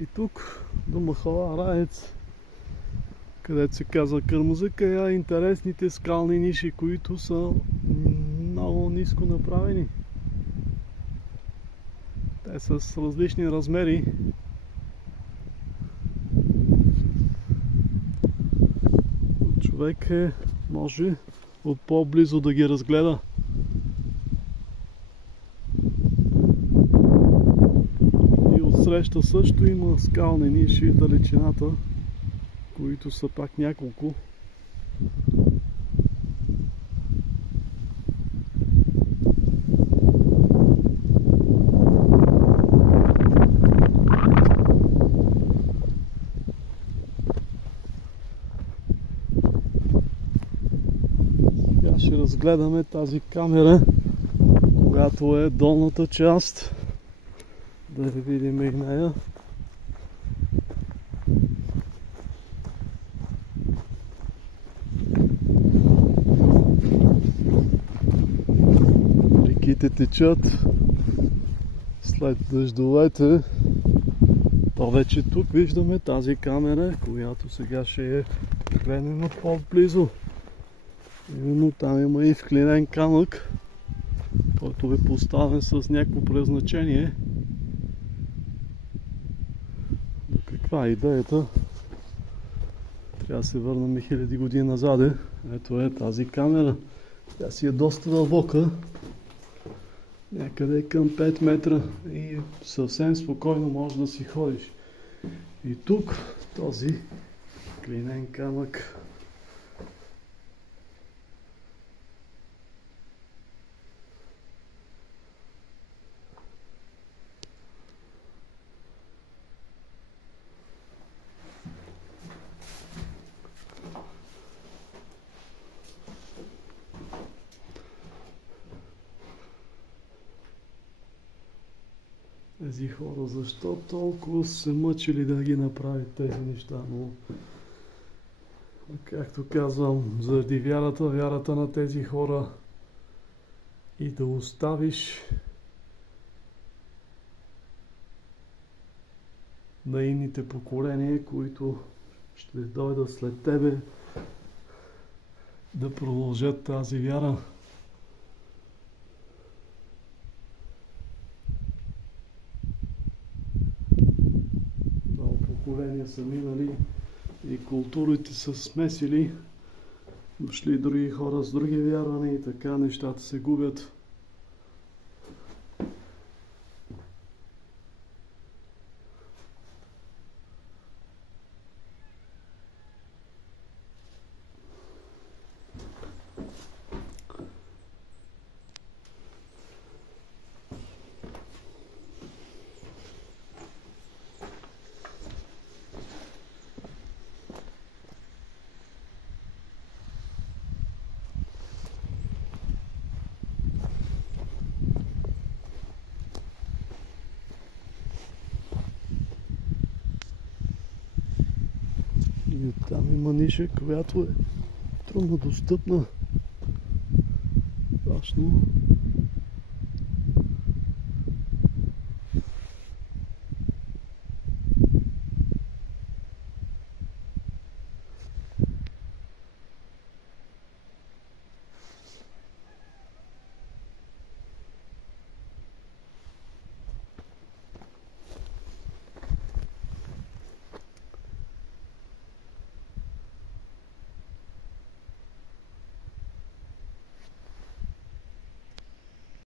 И тук до махала Раец, където се казва Кърмузъка, е интересните скални ниши, които са много ниско направени. Те са с различни размери. Човек може от по-близо да ги разгледа. И отсреща също има скални ниши в далечината, които са пак няколко. Сега ще разгледаме тази камера, която е долната част. Да я видим и нея. Реките течат след дъждовете. То вече тук виждаме тази камера, която сега ще е гледаме по-близо. Именно там има и вклинен камък, който е поставен с някакво предназначение. Но каква е идеята? Трябва да се върнем хиляди години назад. Ето е тази камера. Тя си е доста дълбока. Някъде към 5 метра и съвсем спокойно можеш да си ходиш. И тук този клинен камък. Тези хора, защо толкова се мъчили да ги направят тези неща, но както казвам, заради вярата на тези хора и да оставиш наивните поколения, които ще дойдат след тебе, да продължат тази вяра. Поколения са минали и културите са смесили, дошли други хора с други вярвания и така нещата се губят. И оттам има ниша, която е трудно достъпна. Страшно.